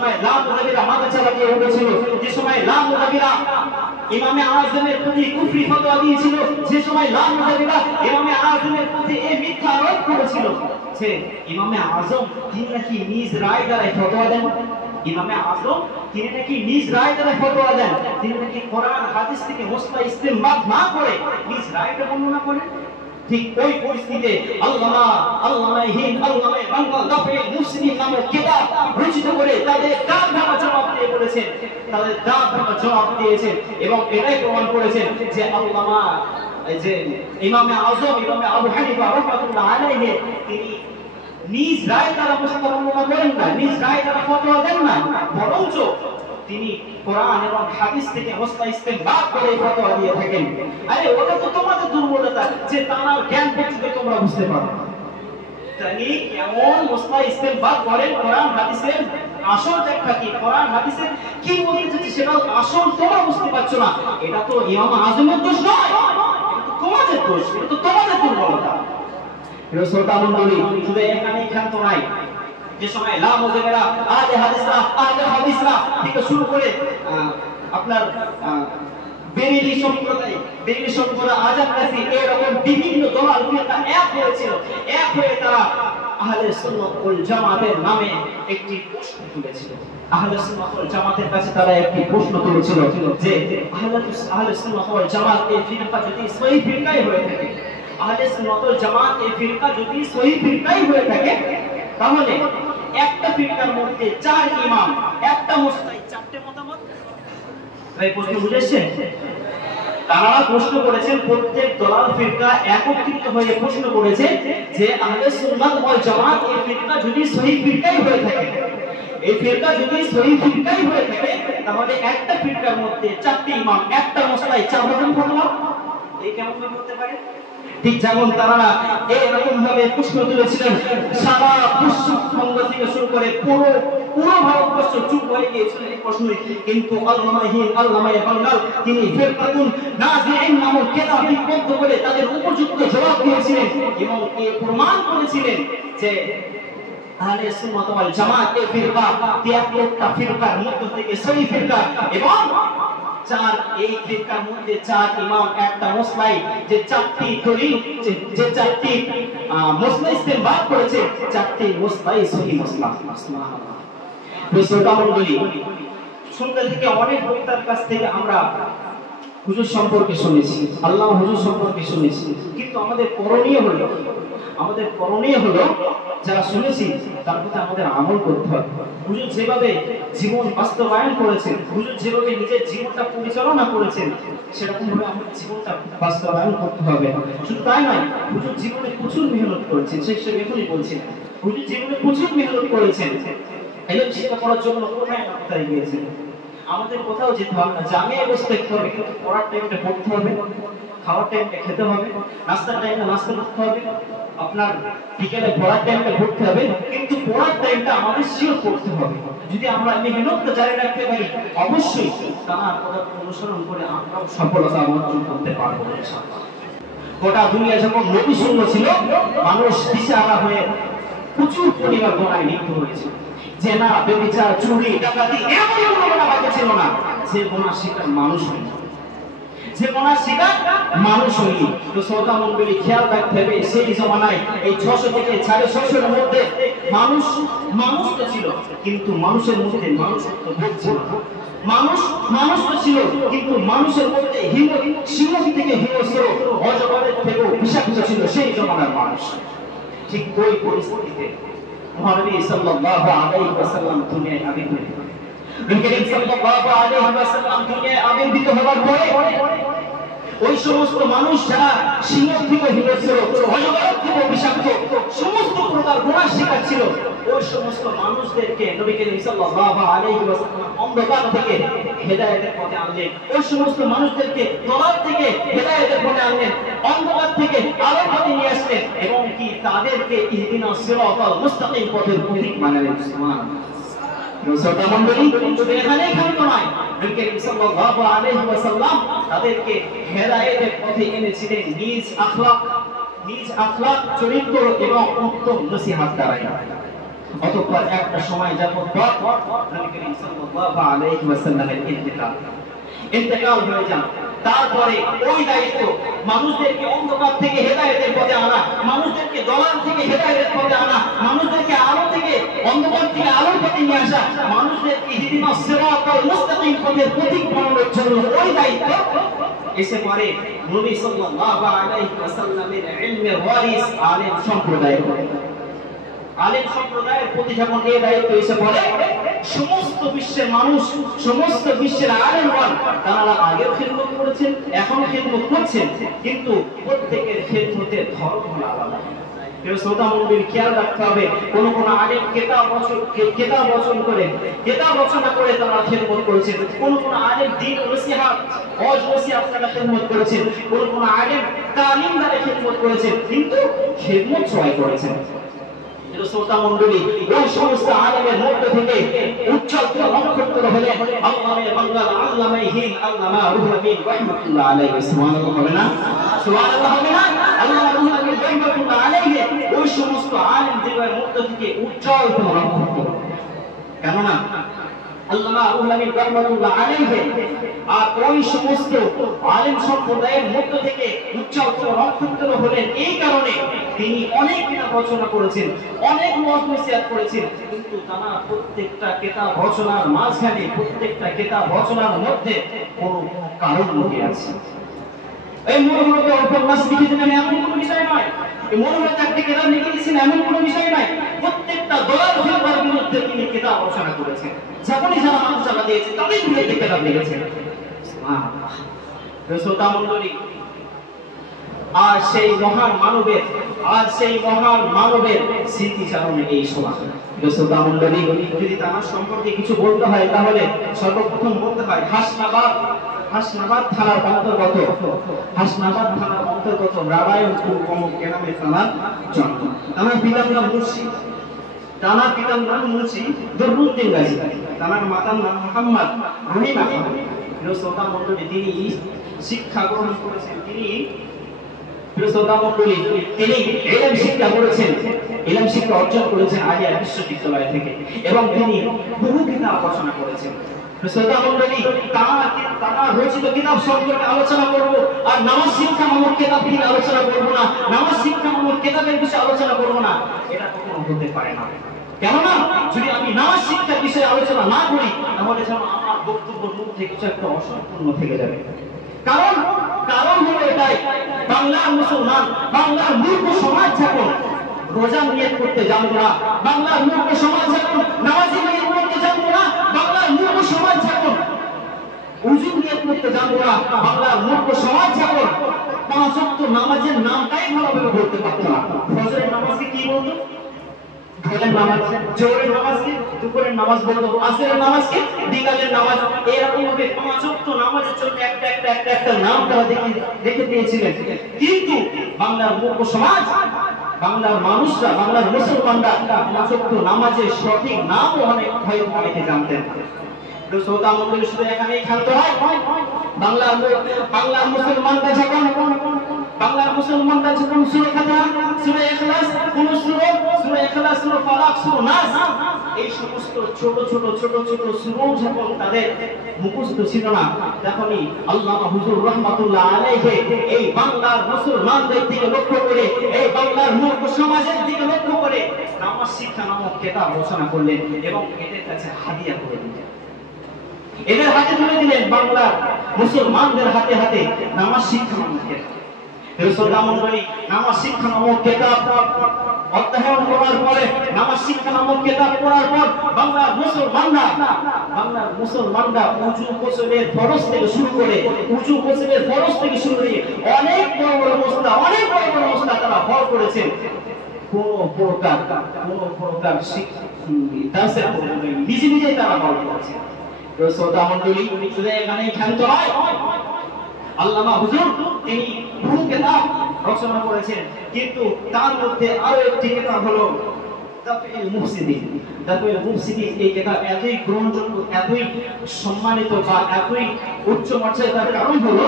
সময় লামুজাবিরা মাথা চালাতে উঠেছিল, যে সময় লামুজাবিরা ইমামে আযমের প্রতি কুফরি ফতোয়া দিয়েছিল, যে সময় লামুজাবিরা ইমামে আযমের প্রতি এই মিথ্যা আরোপ করেছিল যে ইমামে আযম তিনি নাকি নিজ রায় দ্বারা ফতোয়া দেন, ইমামে আযম তিনি নাকি নিজ রায় দ্বারা ফতোয়া দেন, তিনি নাকি কোরআন হাদিস থেকে মুস্তাহ ইস্তেমবাদ না করে নিজ রায়টা বর্ণনা করেন। ঠিক ওই পরিস্থিতিতে আল্লামা বাংলা দাফে মুসলিম নামক কিতাব রচিত করে তাদের দাঁত ভাঙা জবাব দিয়ে বলেছেন, তাদের দাঁত ভাঙা জবাব দিয়েছেন এবং এটাই প্রমাণ করেছেন যে আল্লামা যে ইমামে আযম ইমামে আবু হানিফা রাহমাতুল্লাহ আলাইহি তিনি নিজ রায় দ্বারা মুস্তাহ বর্ণনা করেন না, নিজ রায় দ্বারা ফতোয়া দেন না, বরঞ্চ তিনি কোরআন এবং হাদিস থেকে মুস্তাহ ইস্তেমবাদ করে ফতোয়া দিয়ে থাকেন। আরে ওটা তো তোমাদের দুর্বলতা যে তারা জ্ঞান পর্যন্ত তোমরা বুঝতে পারো না। তিনি কেমন মুস্তাহ ইস্তেমবাদ করেন, কোরআন হাদিসের আসল ব্যাখ্যা কি, কোরআন হাদিসের কি বলতে চাচ্ছে সেটা আসল তোমরা বুঝতে পারছো না। এটা তো ইমাম আযমের দোষ নয়, এটা তো তোমাদের দোষ, এটা তো তোমাদের দুর্বলতা। রাসূলুল্লাহ মণ্ডলী শুধু এখানেই ক্ষান্ত নাই, যে সময় লামুজাবিরা আহলে হাদিসরা থেকে শুরু করে আপনার বেরেলি সম্প্রদায় আজাদ কাসি এরকম বিভিন্ন দলাল ফিরকা এক হয়েছিল, এক হয়ে তারা আহলে সুন্নাত ওয়াল জামাতের নামে একটি প্রশ্ন তুলেছিল। আহলে সুন্নাত ওয়াল জামাতের কাছে তারা একটি প্রশ্ন তুলেছিল যে আহলে সুন্নাত ওয়াল জামাত এই ফিরকা যদি সহি ফিরকাই হয়ে থাকে, আহলে সুন্নাত ওয়াল জামাত এই ফিরকা যদি সহি ফিরকাই হয়ে থাকে, তাহলে একটা ফিরকার মধ্যে চার ইমাম, একটা মুস্তাহিদ, চারটি মতামত। এই প্রশ্ন বুঝেছেন? তারা প্রশ্ন করেছেন, প্রত্যেক দলাল ফিরকা একত্রিত হয়ে প্রশ্ন করেছে যে আহলে সুন্নাত ওয়াল জামাত এই ফিরকা যদি সহি ফিরকাই হয়ে থাকে, এই ফিরকা যদি সহি ফিরকাই হয়ে থাকে, তাহলে একটা ফিরকার মধ্যে চারটি ইমাম, একটা মুস্তাহিদ, চার রকম ফতোয়া। এই কেমন ভাবে হতে পারে? ঠিক যেমন তারা এরকম ভাবে প্রশ্ন তুলেছিলেন, সারা পশ্চিমবঙ্গ থেকে শুরু করে পুরো ভারতবর্ষ চুপ হয়ে গিয়েছিল এই প্রশ্নে। কিন্তু আল্লামা বাঙ্গাল তিনি ফিরকাতুন নাজিঈন নামক কিতাব লিখত করে তাদের উপযুক্ত জবাব দিয়েছিলেন এবং এই প্রমাণ করেছিলেন যে আহলে সুন্নাত ওয়াল জামাত এই ফিরকা 73টা ফিরকার মধ্য থেকে সহি ফিরকা এবং চার, এই ফিরকার মধ্যে চার ইমাম, একটা মুস্তাহিদ, যে চারটি দলিল, যে চারটি মুস্তাহিদ ইস্তেমবাদ করেছে, চারটি মুস্তাহিদ সহি মুসলাম। সুবহানাল্লাহ। রাসূলুল্লাহ মণ্ডলী শুনতে থেকে অনেক বক্তার কাছ থেকে আমরা হুজুর সম্পর্কে শুনেছি, আল্লাহ হুজুর সম্পর্কে শুনেছি, কিন্তু আমাদের করণীয় হলো যারা শুনেছি তার প্রতি আমাদের আমল করতে হবে। হুজুর যেভাবে জীবন বাস্তবায়ন করেছেন, হুজুর যেভাবে নিজের জীবনটা পরিচালনা করেছেন, সেরকম ভাবে আমাদের জীবনটা বাস্তবায়ন করতে হবে। শুধু তাই নয়, হুজুর জীবনে প্রচুর মেহনত করেছেন, সে এখনই বলছেন, হুজুর জীবনে প্রচুর মেহনত করেছেন। এলম শিক্ষা করার জন্য কোথায় না কোথায় গিয়েছেন। আমাদের কোথাও যেতে হবে না, জামিয়ায় বসে থাকতে হবে, কিন্তু পড়ার টাইমটা পড়তে হবে, খাওয়ার টাইমটা খেতে হবে, নাস্তার টাইমটা নাস্তা করতে হবে, আপনার বিকেলে পড়ার টাইমটা পড়তে হবে, কিন্তু পড়ার টাইমটা আমাদের শিওর করতে হবে। যদি আমরা মেহনতটা জারি রাখতে পারি, অবশ্যই তার কথা অনুসরণ করে আমরাও সফলতা অর্জন করতে পারবো ইনশাআল্লাহ। গোটা দুনিয়া যখন নবী শূন্য ছিল, মানুষ দিশাহারা হয়ে প্রচুর পরিমাণ গুনাহে লিপ্ত হয়েছিল। জেনা, ব্যভিচার, চুরি, ডাকাতি এমন কোনো গুনাহ বাকি ছিল না যে গুনাহ শিকার মানুষ হয়নি, যে গুনাহ শিকার মানুষ হয়নি। তো শ্রোতা মণ্ডলী খেয়াল রাখতে হবে, সেই জমানায় এই 600 থেকে 650 এর মধ্যে মানুষ তো ছিল, কিন্তু মানুষের মধ্যে মানুষত্ব বোধ ছিল না। মানুষ তো ছিল, কিন্তু মানুষের মধ্যে সিংহ থেকে হিংস্র, অজগরের থেকেও বিষাক্ত ছিল সেই জমানার মানুষ। ঠিক ওই পরিস্থিতিতে মহানবী সাল্লাল্লাহু আলাইহি ওয়াসাল্লাম দুনিয়ায় আবির্ভূত হন। নবী সাল্লাল্লাহু আলাইহি ওয়াসাল্লাম দুনিয়ায় আবির্ভূত হওয়ার পরে ওই সমস্ত মানুষ যারা সিংহ থেকে হিংস্র, অজগর থেকে বিষাক্ত, সমস্ত প্রকার গুনাহ শিকার ছিল, ওই সমস্ত মানুষদেরকে নবী সাল্লাল্লাহু আলাইহি ওয়াসাল্লাম অন্ধকার থেকে হেদায়েতের পথে আনলেন। ওই সমস্ত মানুষদেরকে দলাল থেকে হেদায়েতের পথে আনলেন, অন্ধকার থেকে আলোর পথে নিয়ে আসলেন এবং কি তাদেরকে ইহদিনাস সিরাতাল মুস্তাকিম পথের পথিক বানালেন। সুবহানাল্লাহ। শ্রোতা মণ্ডলী শুধু এখানেই ক্ষান্ত নয়, নবী সাল্লাল্লাহু আলাইহি ওয়াসাল্লাম তাদেরকে হেদায়েতের পথে এনেছিলেন নিজ আখলাক, চরিত্র এবং উত্তম নসিহত দ্বারা। অতঃপর একটা সময় যাপন পর নবী করিম সাল্লাল্লাহু আলাইহি ওয়াসাল্লামের ইন্তেকাল হয়ে যান। তারপরে ওই দায়িত্ব মানুষদেরকে অন্ধকার থেকে হেদায়েতের পথে আনা, মানুষদেরকে দলাল থেকে হেদায়েতের পথে আনা, মানুষদেরকে আলো থেকে অন্ধকার থেকে আলোর পথে নিয়ে আসা, মানুষদেরকে ইহদিনাস সিরাতাল মুস্তাকিম পথের পথিক বানানোর জন্য ওই দায়িত্ব এসে পড়ে নবী সাল্লাল্লাহু আলাইহি ওয়াসাল্লামের ইলমের ওয়ারিস আলেম সম্প্রদায়ের উপর। আলেম সম্প্রদায়ের প্রতি যখন এই দায়িত্ব এসে পড়ে, সমস্ত বিশ্বের মানুষ, সমস্ত বিশ্বের আলেমগণ তারা আগেও খিদমত করেছেন, এখনো খিদমত করছেন, কিন্তু প্রত্যেকের খিদমতের ধরন হলো আলাদা। শ্রোতা মণ্ডলী খেয়াল রাখতে হবে, কোন কোন আলেম কেতাব রচনা করে তারা খিদমত করেছেন, কোন কোন আলেম দ্বীন নসিহত নসিহত তারা খিদমত করেছেন, কোন কোন আলেম তালিম দ্বারা খিদমত করেছেন, কিন্তু খিদমত সবাই করেছেন। শ্রোতা মণ্ডলী, ওই সমস্ত আলেমের মধ্য থেকে উজ্জ্বল নক্ষত্র হলেন আল্লামা বাংলা আল্লামা হিন্দ আল্লামা রুহুল আমিন রাহমাতুল্লাহ আলাইহি। সুবহানাল্লাহ হবে না? সুবহানাল্লাহ হবে না? আল্লামা রুহুল আমিন রাহমাতুল্লাহ আলাইহি ওই সমস্ত আলেমদের মধ্য থেকে উজ্জ্বল নক্ষত্র। কেননা আল্লামা রুহুল আমিন রাহমাতুল্লাহ আলাইহি আর ওই সমস্ত আলেম সম্প্রদায়ের মধ্য থেকে উজ্জ্বল নক্ষত্র হলেন এই কারণে তিনি অনেক কিতাব রচনা করেছেন, অনেক নসিহত করেছেন, কিন্তু তারা প্রত্যেকটা কিতাব রচনার মাঝখানে, প্রত্যেকটা কিতাব রচনার মধ্যে কোন কারণ লুকিয়ে আছে। এই মনোমূলক উপন্যাস লিখেছেন এমন কোনো বিষয় নয়, এই মনোমূলক একটি কিতাব লিখেছেন এমন কোনো বিষয় নয়, প্রত্যেকটা দলাল ফিরকার বিরুদ্ধে তিনি কিতাব রচনা করেছেন। যখনই যারা মানুষ চালা দিয়েছে তাদের বিরুদ্ধে কিতাব লিখেছেন। সুবহানাল্লাহ। শ্রোতা মণ্ডলী, আর সেই মহান মানবের স্মৃতিচারণে এই সময় শ্রোতা মণ্ডলী, যদি তার সম্পর্কে কিছু বলতে হয় তাহলে সর্বপ্রথম বলতে হয় হাসনাবাদ থানার অন্তর্গত নারায়ণপুর গ্রামের তার জন্ম। তার পিতার নাম মুন্সি দরুদ্দিন গাজী, তার মাতার নাম মুহাম্মদ রহিমা। শ্রোতা মণ্ডলী, তিনি শিক্ষা গ্রহণ করেছেন, তিনি ইলম শিক্ষা অর্জন করেছেন আলিয়া বিশ্ববিদ্যালয় থেকে, এবং তিনি বহু কিতাব রচনা করেছেন। শ্রোতা মণ্ডলী, তারা রচিত কিতাব সম্পর্কে আলোচনা করব, আর নামাজ শিক্ষা নামক কিতাব নিয়ে আলোচনা করব না, নামাজ শিক্ষা নামক কিতাবের বিষয়ে আলোচনা করব না, এটা কখনো হতে পারে না। কেননা যদি আমি নামাজ শিক্ষার বিষয়ে আলোচনা না করি তাহলে যেন আমার বক্তব্যের মধ্যে কিছু একটা অসম্পূর্ণ থেকে যাবে। কারণ হলো এটাই, বাংলার মুসলমান, বাংলার মূর্খ সমাজ যখন রোজা নিয়ত করতে জানবো না, বাংলার মূর্খ সমাজ যখন নামাজ নিয়ত করতে জানবো না, বাংলার মূর্খ সমাজ যখন উযু নিয়ত করতে জানবো না, বাংলার মূর্খ সমাজ যখন পাঁচ ওয়াক্ত নামাজের নামটাই ভালোভাবে বলতে পারতো না। ফজরের নামাজকে কি বলতো? ভোরের নামাজ, জোহরের নামাজকে দুপুরের নামাজ বলতো, আসরের নামাজকে বিকালের নামাজ। এরকম ভাবে পাঁচ ওয়াক্ত নামাজের জন্য একটা নাম তারা দেখে পেয়েছিলেন। কিন্তু বাংলার মূর্খ সমাজ, বাংলার মানুষরা, বাংলার মুসলমানরা পাঁচ ওয়াক্ত নামাজের সঠিক নামও অনেকে জানতেন। শ্রোতা মণ্ডলী, শুধু এখানেই খেলতে হয়, বাংলার মুসলমানরা যখন সূরা ফাতিহা, সূরা ইখলাস, সূরা ইখলাস, সূরা ফালাক, সূরা নাস, এই সমস্ত ছোট ছোট সূরা যখন তাদের মুখস্থ ছিল না, তখনই আল্লামা হুজুর রাহমাতুল্লাহ আলাইহি এই বাংলার মুসলমানদের দিকে লক্ষ্য করে, এই বাংলার মূর্খ সমাজের দিকে লক্ষ্য করে নামাজ শিক্ষা নামক কিতাব রচনা করলেন এবং এদের কাছে হাদিয়া করে দিলেন। এদের হাতে তুলে দিলেন বাংলার মুসলমানদের হাতে হাতে নামাজ শিক্ষা নামক কিতাব। শ্রোতা মণ্ডলী, নামাজ শিক্ষা নামক কিতাব অধ্যয়ন করার পরে, নামাজ শিক্ষা নামক কিতাব পড়ার পর বাংলার মুসলমানরা উযু গোসলের ফরজ থেকে শুরু করে অনেক বড় বড় মসলা তারা হল করেছেন। কোন প্রকার নিজে তারা হল করেছেন। শ্রোতা মণ্ডলী, শুধু এখানে ক্ষান্ত হয়, আল্লামা হুজুর তিনি বহু কিতাব রচনা করেছেন, কিন্তু তার মধ্যে আরো একটি কিতাব হলো দাফউল মুফসিদিন। এই কিতাব এতই গ্রহণযোগ্য, এতই সম্মানিত বা এতই উচ্চ মর্যাদার কারণ হলো